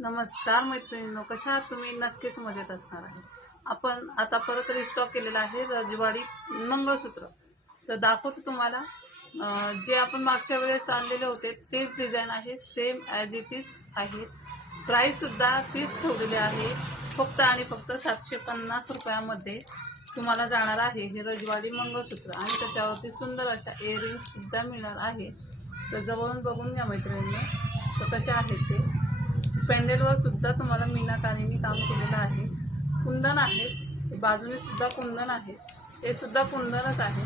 नमस्कार मैत्रिणींनो, कशा आहात तुम्ही? नक्कीच मजेत असणार आहे. आपण आता परत रिस्टॉक केलेला आहे रजवाडी मंगळसूत्र. तर दाखवतो तुम्हाला. जे आपण मागच्या वेळेस आणलेले होते तेच डिझाईन आहे, सेम ॲज इट इज आहे. प्राईससुद्धा तीच ठेवलेली आहे. फक्त आणि फक्त 750 रुपयामध्ये तुम्हाला जाणार आहे हे रजवाडी मंगळसूत्र आणि त्याच्यावरती सुंदर अशा इयरिंगसुद्धा मिळणार आहे. तर जवळून बघून घ्या मैत्रिणींनो, तर कशा आहेत ते. पेंडेलवर सुद्धा तुम्हाला मीनाकारीने काम केलेलं आहे. कुंदन आहे, बाजूने सुद्धा कुंदन आहे, हे सुद्धा कुंदनच आहे.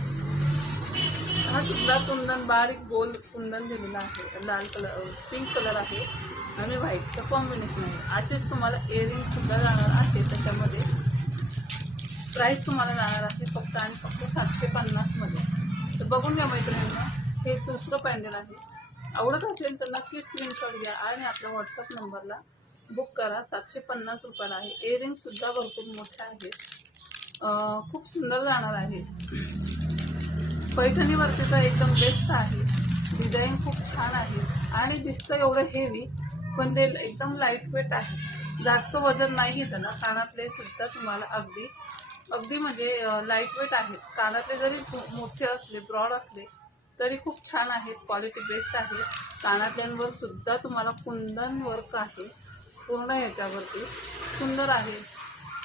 हा सुद्धा कुंदन बारीक गोल कुंदन दिलेला आहे. लाल कलर, पिंक कलर आहे आणि व्हाईटचं कॉम्बिनेशन आहे. असेच तुम्हाला इयरिंग सुद्धा जाणार आहे. त्याच्यामध्ये प्राईस तुम्हाला जाणार आहे फक्त आणि फक्त 750 मध्ये. तर बघून घ्या मैत्रिणींना, हे दुसरं पॅन्डल आहे. आवडत असेल तर नक्की स्क्रीनशॉट घ्या आणि आपल्या व्हॉट्सअप नंबरला बुक करा. 750 रुपयाला आहे. इयरिंग सुद्धा भरपूर मोठे आहे. खूप सुंदर जाणार आहे. पैठणीवरती तर एकदम बेस्ट आहे. डिझाईन खूप छान आहे आणि दिसतं एवढं हेवी, पण ते एकदम लाईट वेट आहे. जास्त वजन नाही आहे त्याला. कानातले सुद्धा तुम्हाला अगदी म्हणजे लाईट वेट आहेत. कानातले जरी मोठे असले, ब्रॉड असले तरी खूप छान आहेत. क्वालिटी बेस्ट आहे. कानातल्यांवर सुद्धा तुम्हाला कुंदन वर्क आहे पूर्ण ह्याच्यावरती. सुंदर आहे.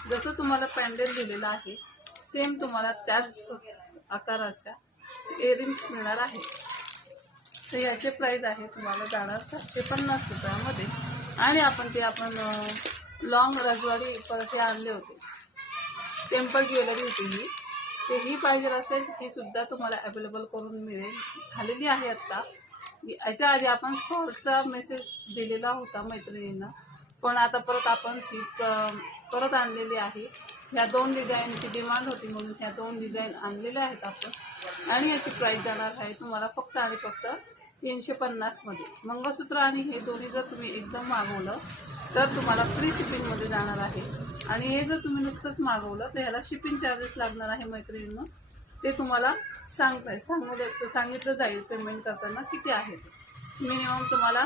जसं तुम्हाला पॅन्डल दिलेलं आहे सेम तुम्हाला त्याच आकाराच्या इयरिंग्स मिळणार आहे. तर याचे प्राईस आहे तुम्हाला जाणार 750 रुपयामध्ये. आणि आपण लॉंग रजवाडी परत हे आणले होते, टेम्पल ज्वेलरी होती ही, ते ही पाहिजे असेल ही सुद्धा तुम्हाला अवेलेबल करून मिळेल. झालेली आहे आत्ता. याच्या आधी आपण शॉर्टचा मेसेज दिलेला होता मैत्रिणींना, पण आता परत आपण ही परत आणलेली आहे. ह्या 2 डिझाईनची डिमांड होती म्हणून ह्या 2 डिझाईन आणलेल्या आहेत आपण. आणि याची प्राईस जाणार आहे तुम्हाला फक्त आणि फक्त 350 मध्ये. मंगळसूत्र आणि हे दोन्ही जर तुम्ही एकदम मागवलं तर तुम्हाला फ्री शिपिंगमध्ये जाणार आहे. आणि हे जर तुम्ही नुसतंच मागवलं तर ह्याला शिपिंग चार्जेस लागणार आहे मैत्रिणींनो. ते तुम्हाला सांगितलं जाईल पेमेंट करताना किती आहेत. मिनिमम तुम्हाला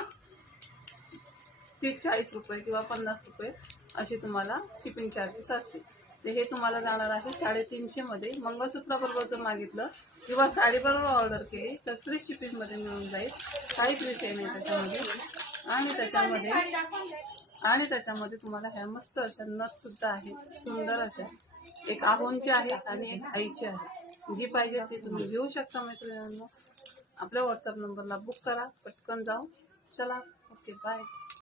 30-40 रुपये किंवा 50 रुपये असे तुम्हाला शिपिंग चार्जेस असतील. तर हे तुम्हाला जाणार आहे 350 मध्ये. मंगळसूत्राबरोबर जर मागितलं किंवा साडीबरोबर ऑर्डर केली तर फ्री शिपिंगमध्ये मिळून जाईल. काहीच विषय नाही त्याच्यामध्ये. आणि त्याच्यामध्ये तुम्हाला ह्या मस्त अशा नथ सुद्धा आहेत. सुंदर अशा, एक आहोंची आहे आणि एक आईची आहे. जी पाहिजे ती तुम्ही घेऊ शकता मैत्रिणींनो. आपल्या व्हॉट्सअप नंबरला बुक करा, पटकन जाऊ. चला, ओके, बाय.